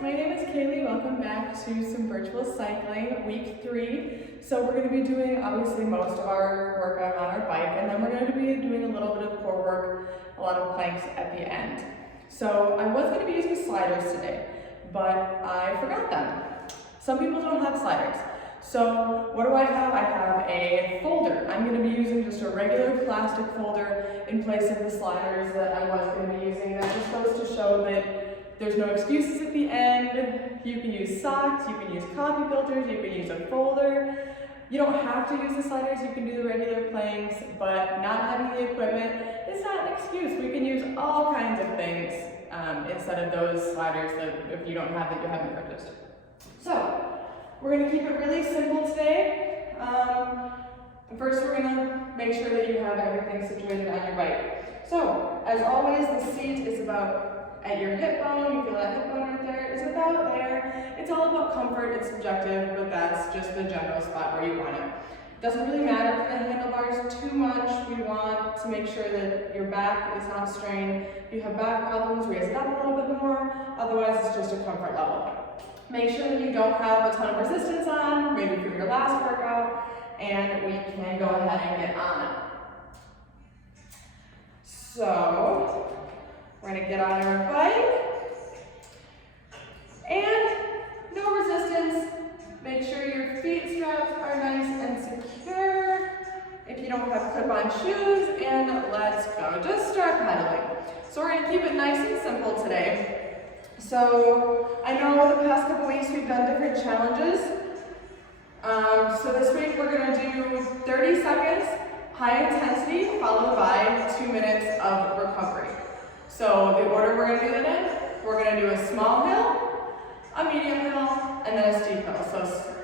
my name is Kaylee. Welcome back to some virtual cycling, week 3. So we're going to be doing obviously most of our workout on our bike, and then we're going to be doing a little bit of core work, a lot of planks at the end. So I was going to be using sliders today, but I forgot them. Some people don't have sliders. So what do I have? I have a folder. I'm going to be using just a regular plastic folder in place of the sliders that I was going to be using. That just goes to show that there's no excuses at the end. You can use socks, you can use coffee filters, you can use a folder. You don't have to use the sliders, you can do the regular planks, but not having the equipment is not an excuse. We can use all kinds of things instead of those sliders that if you don't have that you haven't purchased. So, we're going to keep it really simple today. First, we're going to make sure that you have everything situated on your bike. So, as always, the seat is about at your hip bone. You feel that hip bone right there is about there. It's all about comfort, it's subjective, but that's just the general spot where you want it. Doesn't really matter for the handlebars too much. We want to make sure that your back is not strained. If you have back problems, raise it up a little bit more. Otherwise, it's just a comfort level. Make sure that you don't have a ton of resistance on, maybe for your last workout, and we can go ahead and get on. So, we're going to get on our bike, and no resistance. Make sure your feet straps are nice and secure. If you don't have clip-on shoes, and let's go. Just start pedaling. So we're going to keep it nice and simple today. So I know the past couple weeks we've done different challenges. So this week we're going to do 30 seconds high intensity followed by 2 minutes of recovery. So the order we're going to do that in, we're going to do a small hill, a medium hill, and then a steep hill. So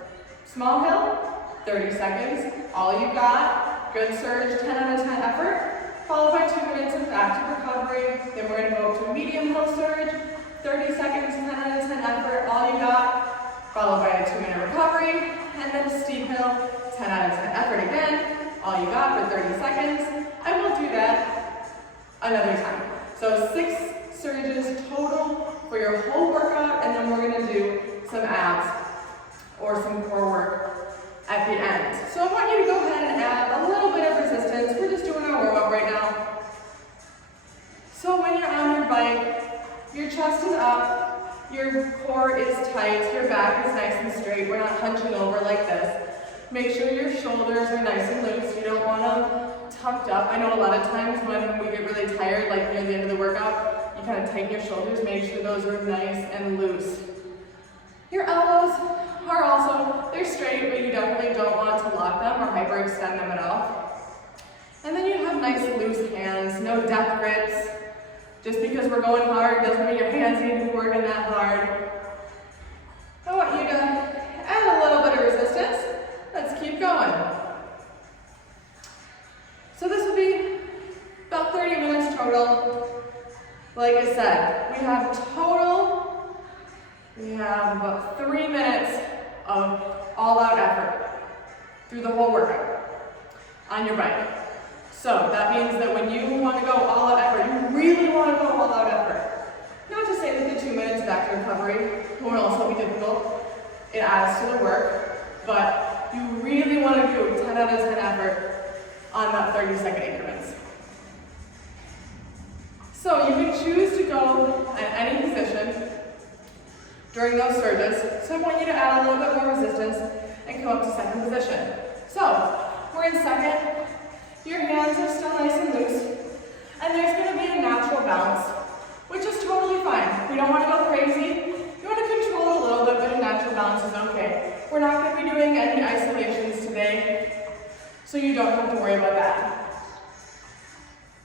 small hill, 30 seconds, all you got, good surge, 10 out of 10 effort, followed by 2 minutes of active recovery. Then we're going to go up to a medium hill surge, 30 seconds, 10 out of 10 effort, all you got, followed by a 2-minute recovery, and then a steep hill, 10 out of 10 effort again, all you got for 30 seconds. I will do that another time. So 6 surges total for your whole workout, and then we're going to do some abs or some core work at the end. So I want you to go ahead and add a little bit of resistance. We're just doing our warm-up right now. So when you're on your bike, your chest is up, your core is tight, your back is nice and straight. We're not hunching over like this. Make sure your shoulders are nice and loose. You don't want them tucked up. I know a lot of times when we get really tired, like near the end of the workout, you kind of tighten your shoulders. Make sure those are nice and loose. Your elbows are also, they're straight, but you definitely don't want to lock them or hyperextend them at all. And then you have nice loose hands, no death grips. Just because we're going hard doesn't mean your hands need to be working that hard. I want you to add a little bit of resistance. Let's keep going. So this will be about 30 minutes total. Like I said, we have about 3 minutes of all-out effort through the whole workout on your bike. So that means that when you want to go all-out effort, you really want to go all-out effort. Not to say that the 2 minutes of active recovery won't also be difficult. It adds to the work, but you really want to do 10 out of 10 effort on that 30-second increments. So you can choose to go at any position during those surges. So I want you to add a little bit more resistance and come up to second position. So we're in second. Your hands are still nice and loose, and there's going to be a natural bounce, which is totally fine. We don't want to go crazy. You want to control it a little bit, but a natural bounce is okay. We're not going to be doing any isolations today, so you don't have to worry about that.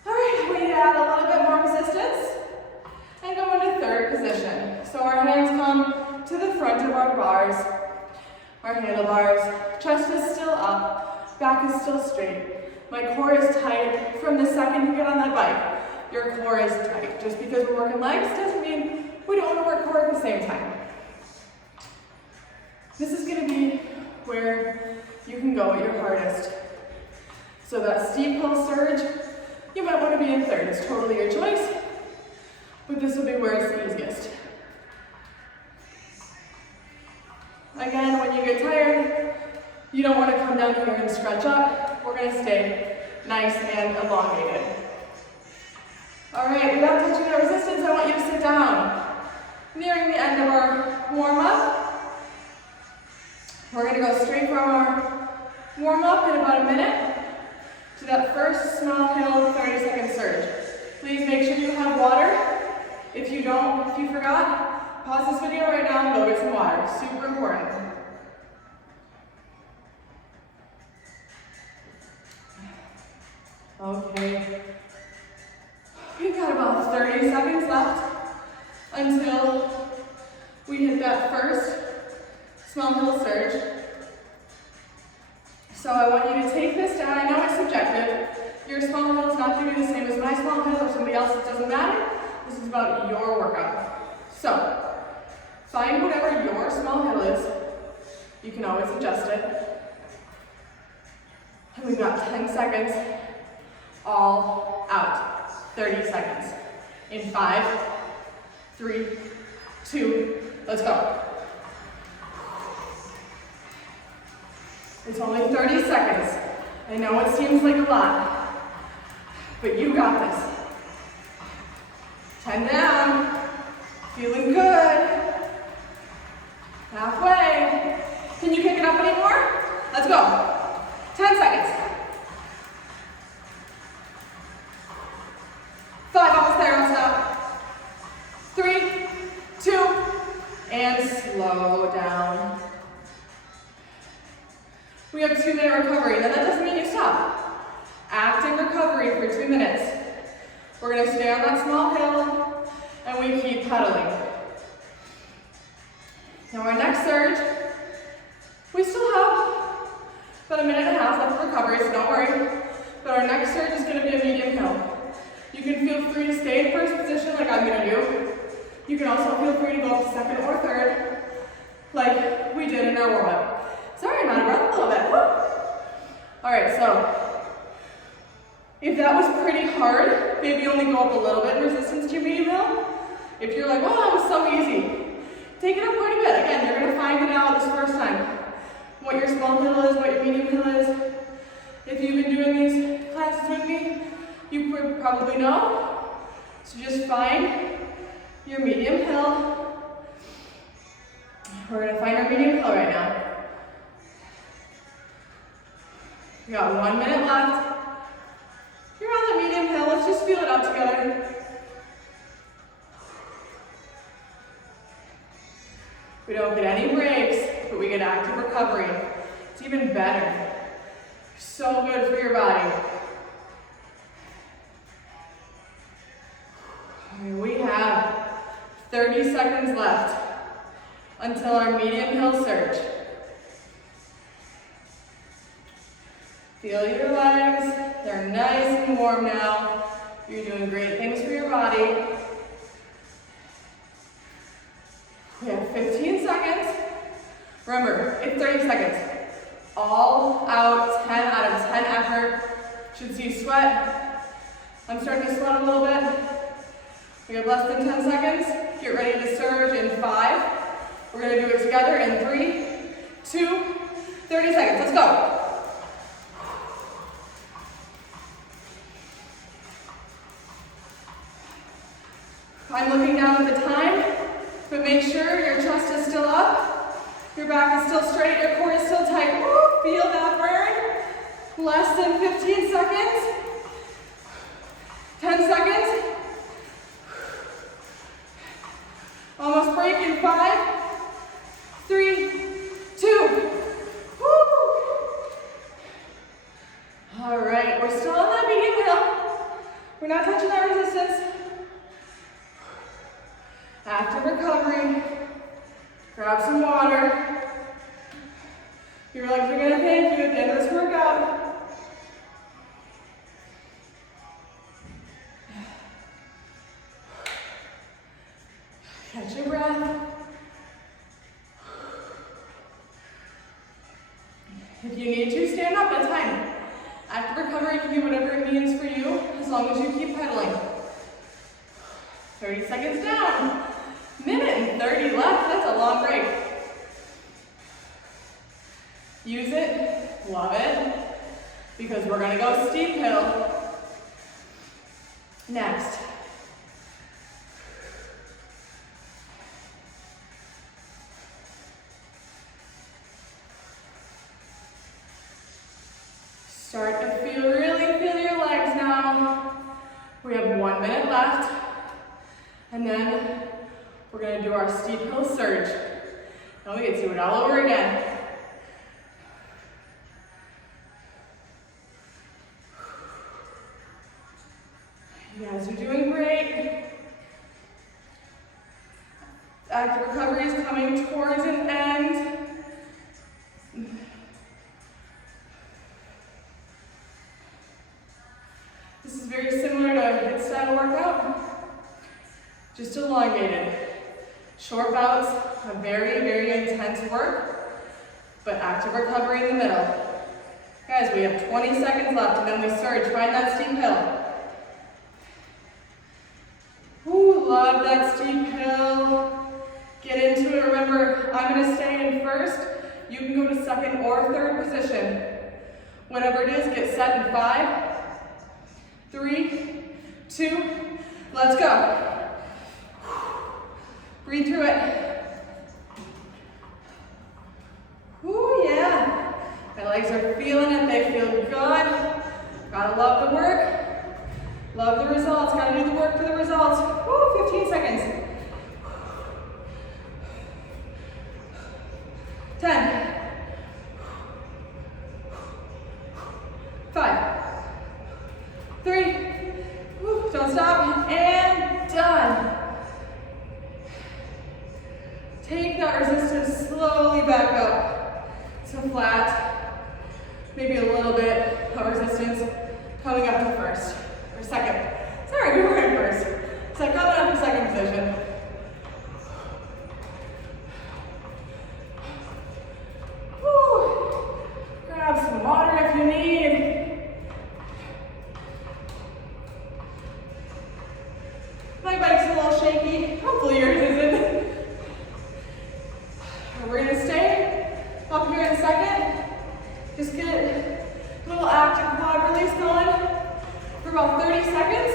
All right, we need to add a little bit more resistance and go into third position. So our hands come to the front of our bars, our handlebars, chest is still up, back is still straight. My core is tight. From the second you get on that bike, your core is tight. Just because we're working legs doesn't mean we don't want to work core at the same time. This is going to be where you can go at your hardest. So that steep hill surge, you might want to be in third. It's totally your choice, but this will be where it's the easiest. you get tired, you don't want to come down here and stretch up. We're going to stay nice and elongated. All right, without touching our resistance, I want you to sit down. Nearing the end of our warm-up, we're going to go straight from our warm-up in about a minute to that first small hill 30-second surge. Please make sure you have water. If you forgot, pause this video right now and go get some water. Super important. Okay. We've got about 30 seconds left until we hit that first small hill surge. So I want you to take this down. I know it's subjective. Your small hill is not going to be the same as my small hill or somebody else. It doesn't matter. This is about your workout. So find whatever your small hill is. You can always adjust it. And we've got 10 seconds all out. 30 seconds. In 5, 3, 2, let's go. It's only 30 seconds. I know it seems like a lot, but you got this. 10 down. Feeling good. Halfway. Can you kick it up anymore? Let's go. 10 seconds. 5, almost there, don't stop. 3, 2, and slow down. We have a 2-minute recovery. Now that doesn't mean you stop. Active recovery for 2 minutes. We're going to stay on that small hill and we keep pedaling. Now our next surge, we still have about a minute and a half left for recovery, so don't worry. But our next surge is going to be a medium hill. You can feel free to stay in first position like I'm going to do. You can also feel free to go up to second or third like we did in our warm-up. Sorry, I'm out of breath a little bit. Woo. All right, so if that was pretty hard, maybe only go up a little bit in resistance to your medium hill. If you're like, well, that was so easy, take it up quite a bit. Again, you're going to find it out this first time. What your small hill is, what your medium hill is. If you've been doing these classes with me, you probably know. So just find your medium hill. We're going to find our medium hill right now. We got 1 minute left. You're on the medium hill. Let's just feel it out together. We don't get any breaks, but we get active recovery. It's even better. So good for your body. We have 30 seconds left until our medium hill surge. Feel your legs, they're nice and warm now. You're doing great things for your body. We have 15 seconds. Remember, it's 30 seconds. All out, 10 out of 10 effort. Should see sweat. I'm starting to sweat a little bit. We have less than 10 seconds. Get ready to surge in 5. We're going to do it together in 3, 2, 30 seconds. Let's go. I'm looking down at the time, but make sure your chest is still up, your back is still straight, your core is still tight. Woo, feel that burn. Less than 15 seconds. 10 seconds. Almost break in 5, 3, 2. Woo. All right, we're still on that medium hill. We're not touching that resistance. Active recovery. Grab some water. Your legs are going to thank you at the end of this workout. Catch your breath. If you need to, stand up, that's fine. Active recovery can be whatever it means for you, as long as you keep pedaling. 30 seconds down. Minute and 30 left, that's a long break. Use it, love it, because we're gonna go steep hill. Next. Start to really feel your legs now. We have 1 minute left, and then we're gonna do our steep hill surge. Now we get to do it all over again. You guys are doing great. Active recovery is coming towards an end. This is very similar to a HIIT style workout, just elongated. Short bouts of very intense work, but active recovery in the middle. Guys, we have 20 seconds left, and then we surge. Find that steep hill. Ooh, love that steep hill. Get into it. Remember, I'm gonna stay in first. You can go to second or third position. Whatever it is, get set in 5, 3, 2, let's go. Breathe through it. Ooh, yeah. My legs are feeling it, they feel good. Gotta love the work. Love the results, gotta do the work for the results. Woo, 15 seconds. 10. 5. 3. Woo, don't stop, and done. Take that resistance slowly back up to flat. Maybe a little bit of resistance coming up to first. Or second. Sorry, we were in first. So coming up to second position. Woo. Grab some water if you need. My bike's a little shaky. Hopefully yours isn't. We're gonna stay up here in a second. Just get a little active quad release going for about 30 seconds.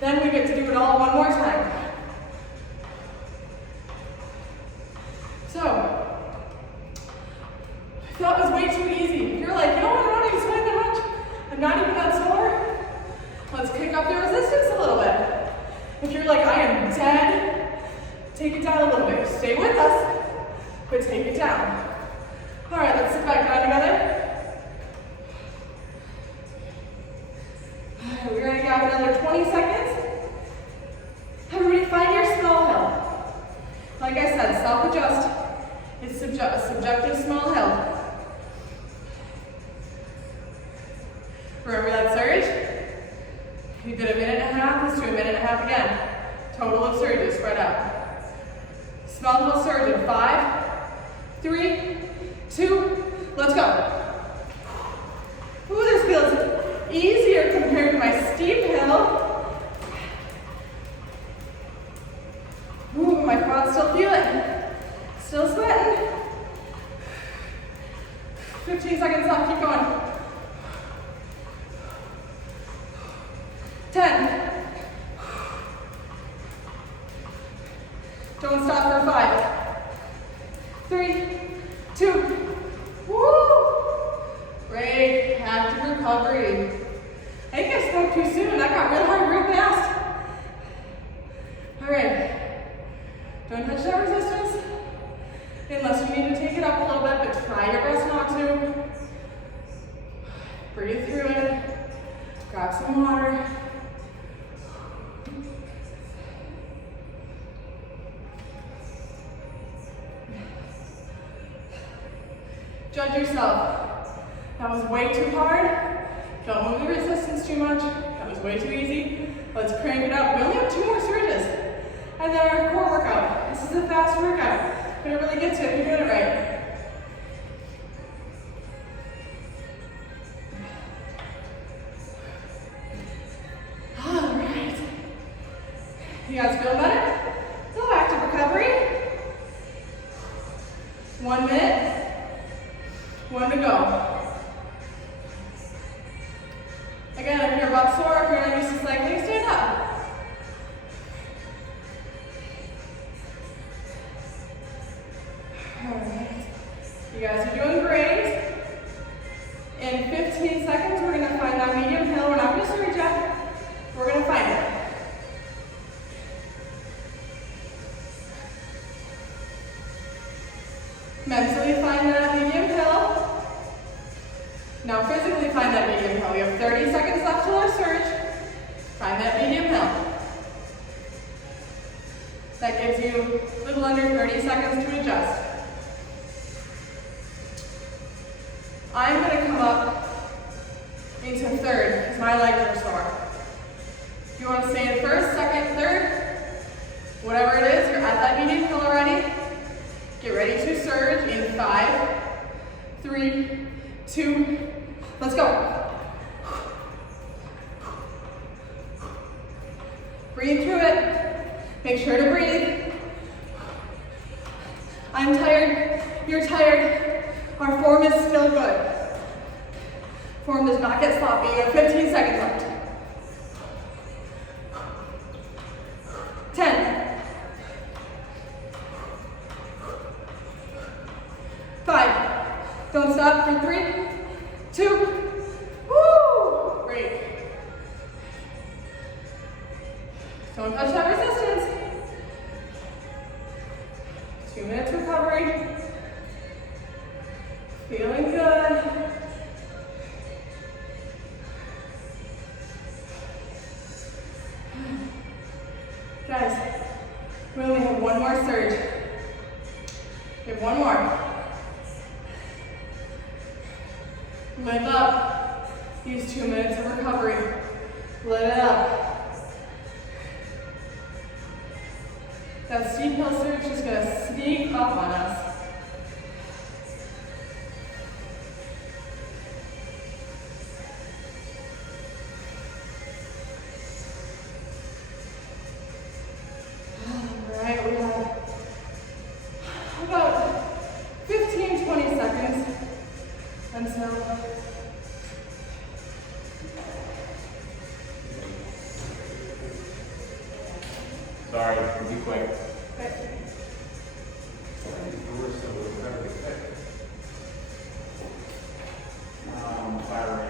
Then we get to do it all one more time. So, if that was way too easy, if you're like, you know what, I'm not even sweating that much, I'm not even that sore, let's kick up the resistance a little bit. If you're like, I am dead, take it down a little bit. Stay with us, but take it down. All right, let's sit back down together. We're gonna have another 20 seconds. Everybody find your small hill. Like I said, self-adjust. It's subjective small hill. Remember that surge? You did a minute and a half, let's do a minute and a half again. Total of surges spread out. Small hill surge in 5, 3, 2, let's go. Ooh, this feels easier compared to my steep hill. Ooh, my quads still feel it. Still sweating. 15 seconds left, keep going. 10. Don't stop for 5, 3, 2, woo! Great, active recovery. I think I spoke too soon. That got real hard real fast. All right, don't touch that resistance unless you need to take it up a little bit, but try your best not to. Breathe through it, grab some water. Judge yourself. That was way too hard. Don't move the resistance too much. That was way too easy. Let's crank it up. We only have 2 more surges. And then our core workout. This is a fast workout, but it really gets you if you're doing it right. All right. You guys feel better? So active recovery. 1 minute. One to go. Again, if your butt's sore, if you're not used to cycling, stand up. Alright. You guys are doing great. In 15 seconds, we're going to find that medium hill. We're not going to surge yet. We're going to find it. Mentally find that medium hill. Now physically find that medium hill. We have 30 seconds left till our surge. Find that medium hill. That gives you a little under 30 seconds to adjust. I'm going to come up into third because my legs are sore. If you want to stay in first, second, third, whatever it is, you're at that medium hill already. Get ready to surge in 5, 3, 2, let's go. Breathe through it. Make sure to breathe. I'm tired. You're tired. Our form is still good. Form does not get sloppy. You have 15 seconds left. 10. 5. Don't stop for 3, 2. Woo! Great. Don't touch that resistance. 2 minutes recovery. Feeling good. Guys, we only have one more surge. We have one more. Live up these 2 minutes of recovery. Live it up. That steep hill surge is going to sneak up on us. Alright, we have about 15, 20 seconds until sorry, we'll be quick. okay. Fire rate.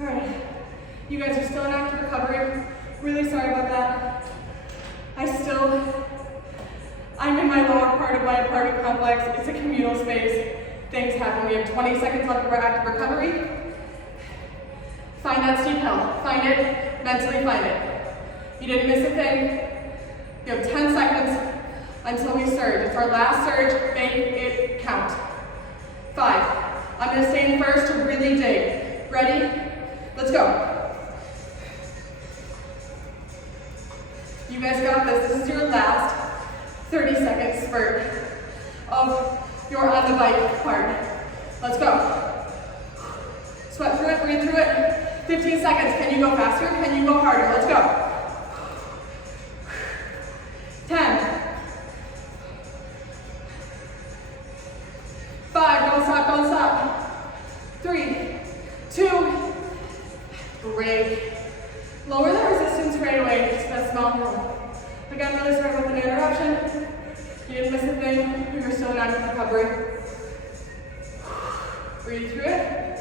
Alright, you guys are still in active recovery. Really sorry about that. I'm in my lower part of my apartment complex. It's a communal space. Things happen. We have 20 seconds left of our active recovery. Find that steep hill. Find it. Mentally find it. You didn't miss a thing. You have 10 seconds until we surge. It's our last surge. Make it count. 5. I'm going to stay in first to really dig. Ready? Let's go. You guys got this. This is your last 30-second spurt of your on the bike part. Let's go. Sweat through it, breathe through it. 15 seconds. Can you go faster? Can you go harder? Let's go. 10. 5. Don't stop, don't stop. 3, 2. Great. Lower the resistance right away to that small hill. Again, really sorry about the interruption. You didn't miss a thing. We were still in active recovery. Breathe through it.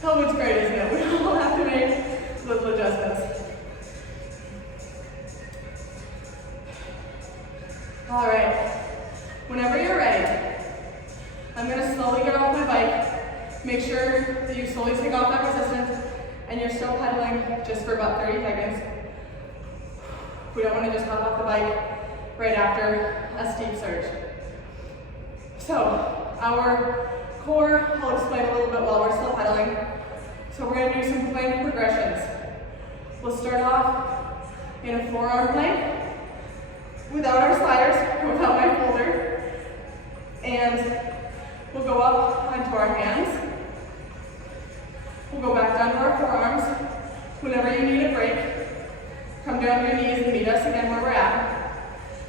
Pelvic's great, isn't it? We all have to make little adjustments. All right. Whenever you're ready, I'm going to slowly get off my bike. Make sure that you slowly take off that resistance and you're still pedaling just for about 30 seconds. We don't want to just hop off the bike right after a steep surge. So, our core, I'll explain a little bit while we're still pedaling. So we're going to do some plank progressions. We'll start off in a forearm plank without our sliders, without my folder. And we'll go up onto our hands. We'll go back down to our forearms. Whenever you need a break, come down to your knees and meet us again where we're at.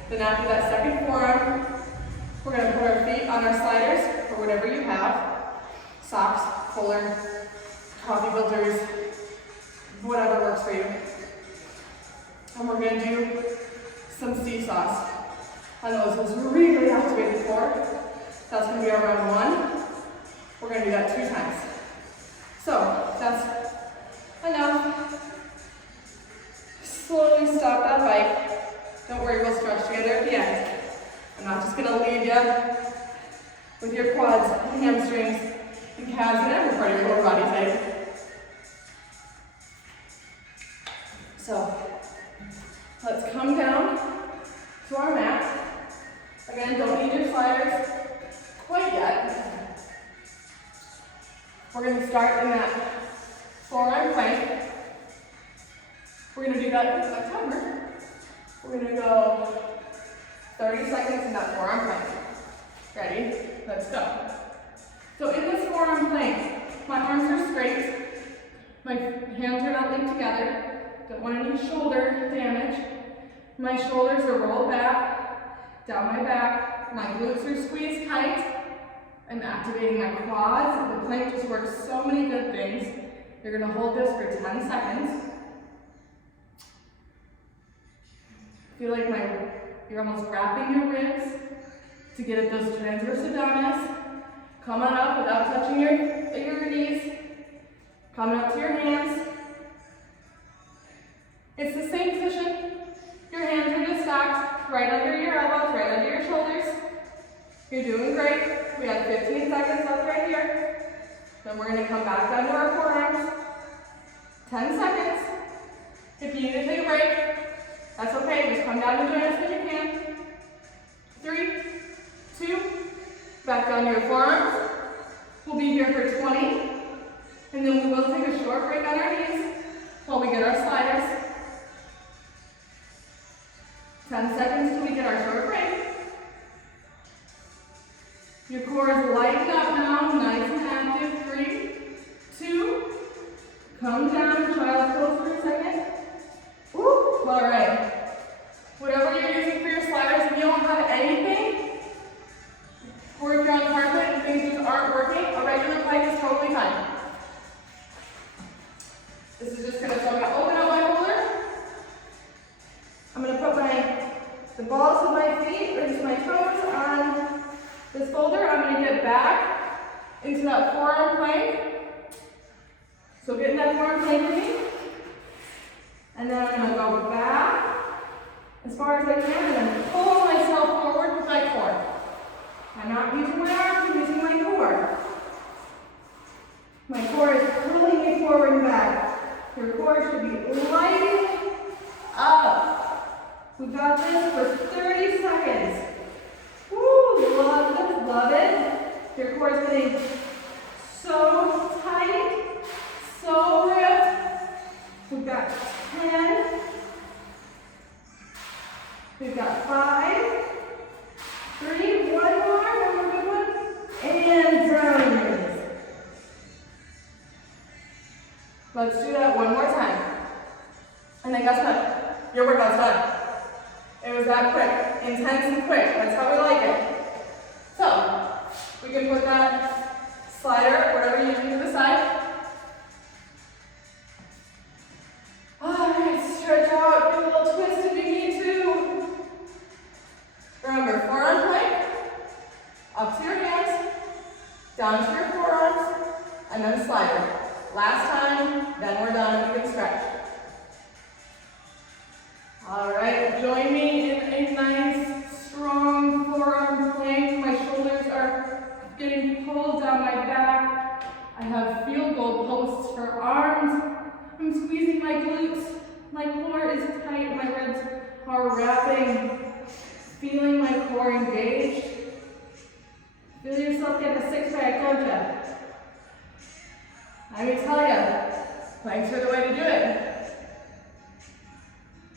Then after that second forearm, we're going to put our feet on our sliders, or whatever you have. Socks, puller, coffee filters, whatever works for you. And we're going to do some seesaws. On those really activate the core. That's going to be our round 1. We're going to do that 2 times. So that's enough. Slowly stop that bike. Don't worry, we'll stretch together at the end. I'm not just going to leave you with your quads and hamstrings and calves and every part of your lower body tight. So let's come down to our mat. Again, don't need your sliders quite yet. We're going to start in that forearm plank. We're going to do that with a timer. We're going to go 30 seconds in that forearm plank. Ready? Let's go. So in this forearm plank, my arms are straight. My hands are not linked together. Don't want any shoulder damage. My shoulders are rolled back, down my back. My glutes are squeezed tight. I'm activating my quads. The plank just works so many good things. You're going to hold this for 10 seconds. Feel like you're almost wrapping your ribs to get at those transverse abdominis. Come on up without touching your knees. Coming up to your hands. It's the same position. Your hands are just stacked right under your elbows, right under your shoulders. You're doing great. We have 15 seconds left right here. Then we're going to come back down to our forearms. 10 seconds. If you need to take a break, that's okay. Just come down and join us when you can. 3, 2, back down to your forearms. We'll be here for 20. And then we will take a short break on our knees while we get our sliders. 10 seconds till we get our short break. Your core is lighting up now, nice and active. 3, 2, come down, child's pose for a second. Woo, all right. Whatever you're using for your sliders, if you don't have anything, or if you're on carpet and things just aren't working, a regular plank is totally fine. This is just gonna, so I'm gonna open up my holder. I'm gonna put the balls of my feet, or just my toes, on this folder. I'm going to get back into that forearm plank. So get in that forearm plank with me. And then I'm going to go back as far as I can and then pull myself forward with my core. I'm not using my arms, I'm using my core. My core is pulling me forward and back. Your core should be lighting up. We got this for 30 seconds. Woo, love this, love it. Your core is getting so tight, so ripped. We've got 10. We've got 5, 3, one more good one. And down it is. Let's do that one more time. And then guess what? Your workout's done. It was that quick, intense and quick. That's how we like it. So, we can put that slider, whatever you're using, to the side. Alright, stretch out, do a little twist if you need to. Remember, forearm plank, up to your hands, down to your forearms, and then slider. Last time, then we're done and we can stretch. All right, join me in a nice, strong forearm plank. My shoulders are getting pulled down my back. I have field goal posts for arms. I'm squeezing my glutes. My core is tight, my ribs are wrapping. Feeling my core engaged. Feel yourself getting a six-pack, don't ya? Let me tell ya, planks are the way to do it.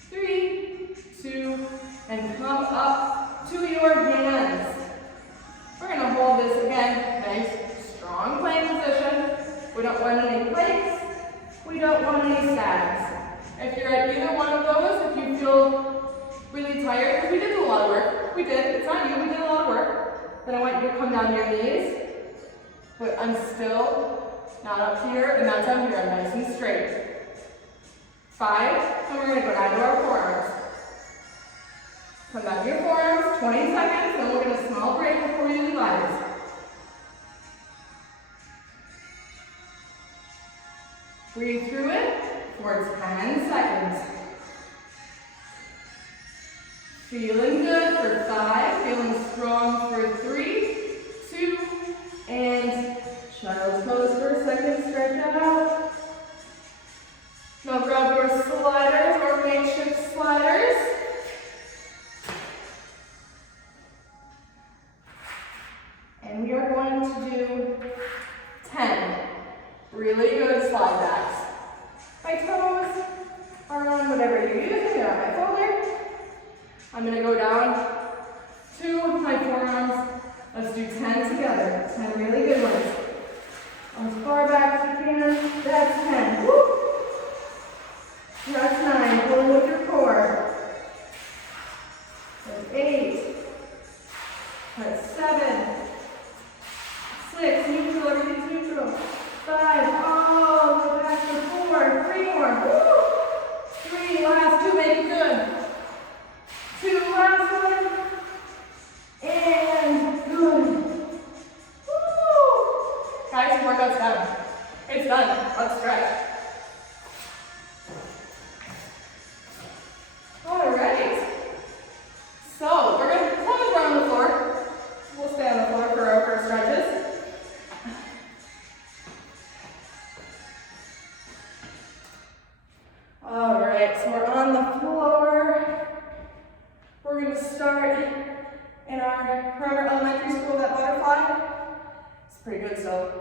3, 2, and come up to your hands. We're going to hold this again, nice, strong plank position. We don't want any planks. We don't want any sags. If you're at either one of those, if you feel really tired, because we did a lot of work. We did. It's not you. We did a lot of work. Then I want you to come down to your knees. But I'm still not up here and not down here. I'm nice and straight. 5. And we're going to go down to our forearms. Come down to your forearms, 20 seconds, then we'll get a small break before we do the gliders. Breathe through it for 10 seconds. Feeling good for 5, feeling strong for 3, 2, and child's pose for a second, stretch that out. Now grab your sliders or makeshift sliders. And we are going to do 10 really good slide backs. My toes are on whatever you're using. They're on my shoulder. I'm going to go down to my forearms. Let's do 10 together. 10 really good ones. As far back as you can. That's 10. Woo! That's 9. Pull with your core. That's 8. That's 7. 6, neutral, everything's neutral. 5, all the way back to 4. 3 more. Woo! 3, last 2, make it good. 2, last one. And good. Woo! Guys, your workout's done. It's done. Let's stretch. Alright. So, we're going to close around the floor. We'll stay on the floor for our first stretches. Alright, so we're on the floor. We're going to start in our Primer Elementary School, that butterfly. It's pretty good, so.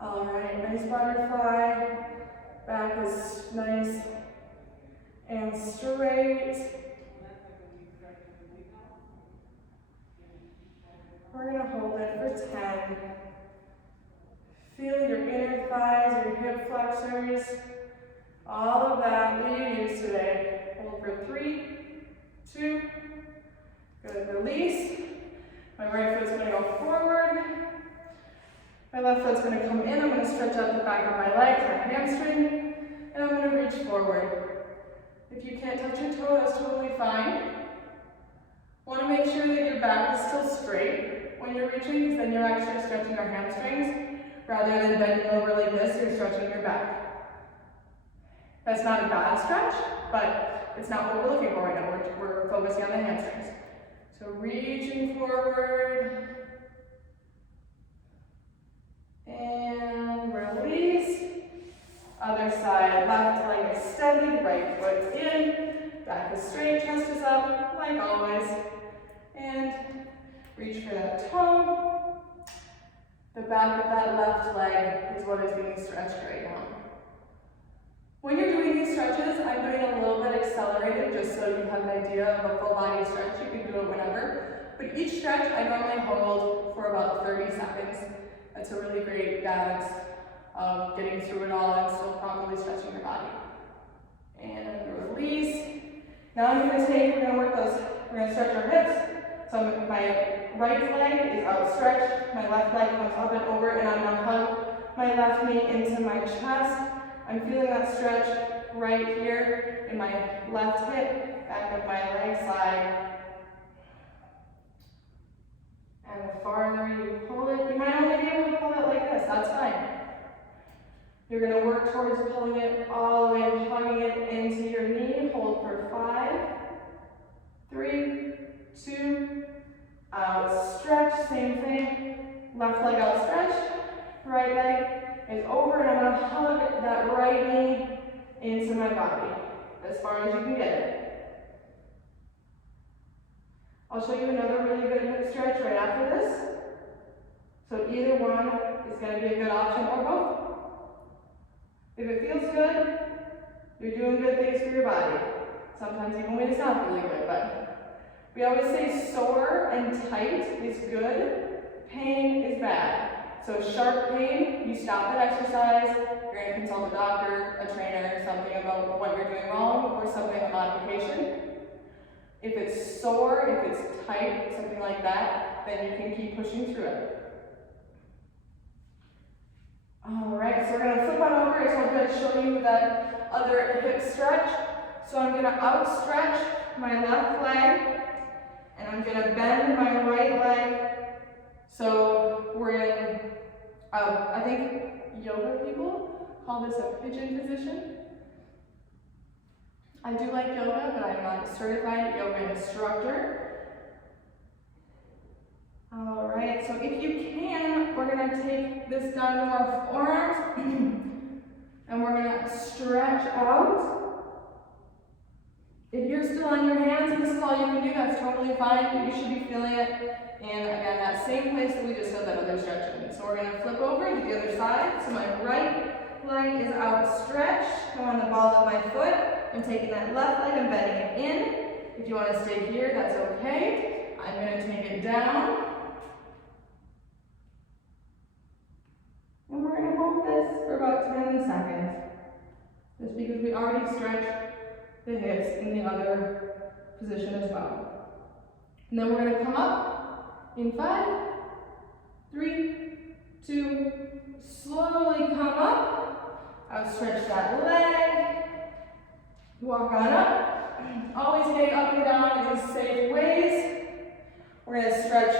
Alright, nice butterfly. Back is nice and straight. We're going to hold it for 10. Feel your inner thighs, your hip flexors, all of that that you use today. Hold for 3, 2, good, release. My right foot's going to go forward. My left foot's going to come in. I'm going to stretch out the back of my leg, my hamstring, and I'm going to reach forward. If you can't touch your toe, that's totally fine. Want to make sure that your back is still straight when you're reaching, because then you're actually stretching your hamstrings. Rather than bending over like this, you're stretching your back. That's not a bad stretch, but it's not what we're looking for right now. We're focusing on the hamstrings. So reaching forward. And release. Other side, left leg extended, right foot in. Back is straight, chest is up, like always. And reach for that toe. The back of that left leg is what is being stretched right now. When you're doing these stretches, I'm doing a little bit accelerated just so you have an idea of a full body stretch. You can do it whenever. But each stretch I normally hold for about 30 seconds. That's a really great balance of getting through it all and still properly stretching your body. And release. Now I'm going to work those, we're going to stretch our hips. So my right leg is outstretched, my left leg comes up and over, and I'm going to hug my left knee into my chest. I'm feeling that stretch right here in my left hip, back of my leg side. And the farther you pull it, you might only be able to pull it like this, that's fine. You're going to work towards pulling it all the way and hugging it into your knee. Hold for 5, 3, 2, outstretch, same thing. Left leg outstretched, right leg is over, and I'm going to hug that right knee into my body as far as you can get it. I'll show you another really good hip stretch right after this. So either one is going to be a good option, or both. If it feels good, You're doing good things for your body. Sometimes even when it's not feeling good, but we always say sore and tight is good, pain is bad. So sharp pain, you stop that exercise, you're going to consult a doctor, a trainer, something about what you're doing wrong, or something, a modification. If it's sore, if it's tight, something like that, then you can keep pushing through it. Alright, so we're going to flip on over. I just wanted to show you that other hip stretch. So I'm going to outstretch my left leg, and I'm going to bend my right leg. So we're in, I think yoga people call this a pigeon position. I do like yoga, but I'm not a certified yoga instructor. All right, so if you can, we're gonna take this down to our forearms and we're gonna stretch out. If you're still on your hands and this is all you can do, that's totally fine, but you should be feeling it in, again, that same place that we just did that other stretch in. So we're gonna flip over to the other side. So my right leg is outstretched. I'm on the ball of my foot. I'm taking that left leg and bending it in. If you wanna stay here, that's okay. I'm gonna take it down. And we're going to hold this for about 10 seconds. Just because we already stretched the hips in the other position as well. And then we're going to come up in 5, 3, 2, slowly come up. Outstretch that leg. Walk on up. Always getting up and down in safe ways. We're going to stretch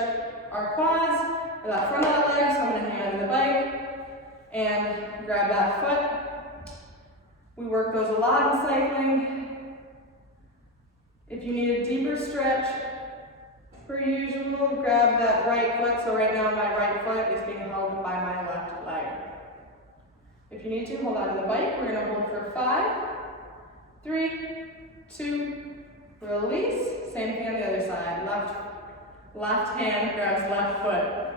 our quads, or that front of that leg, so I'm going to hang onto the bike and grab that foot. We work those a lot in cycling. If you need a deeper stretch, per usual, grab that right foot. So right now my right foot is being held by my left leg. If you need to, hold on to the bike. We're going to hold for 5, 3, 2, release. Same thing on the other side. Left hand grabs left foot.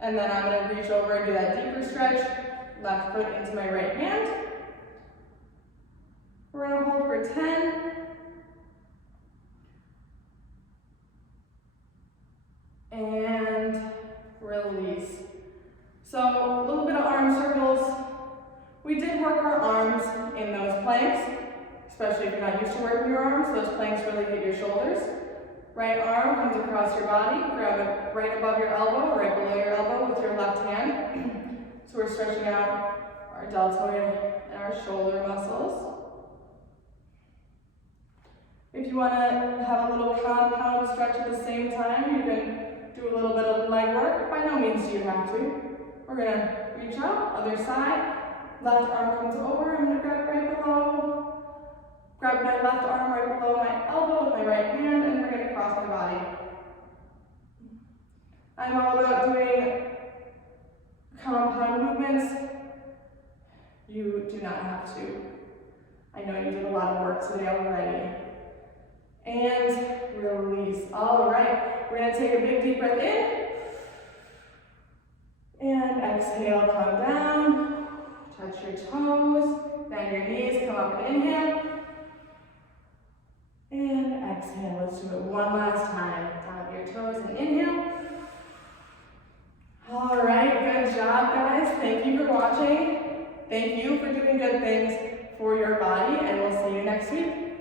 And then I'm going to reach over and do that deeper stretch. Left foot into my right hand. We're going to hold for 10. And release. So a little bit of arm circles. We did work our arms in those planks, especially if you're not used to working your arms. Those planks really hit your shoulders. Right arm comes across your body, grab it right above your elbow, right below your elbow with your left hand. So we're stretching out our deltoid and our shoulder muscles. If you want to have a little compound stretch at the same time, you can do a little bit of leg work. By no means do you have to. We're going to reach out, other side. Left arm comes over, I'm going to grab right below. Grab my left arm right below my elbow with my right hand, and we're going to cross my body. I'm all about doing compound movements. You do not have to. I know you did a lot of work today already. And release. All right, we're going to take a big deep breath in. And exhale, come down. Touch your toes. Bend your knees, come up and inhale. And exhale, let's do it one last time. Down your toes and inhale. All right, good job, guys. Thank you for watching. Thank you for doing good things for your body, and we'll see you next week.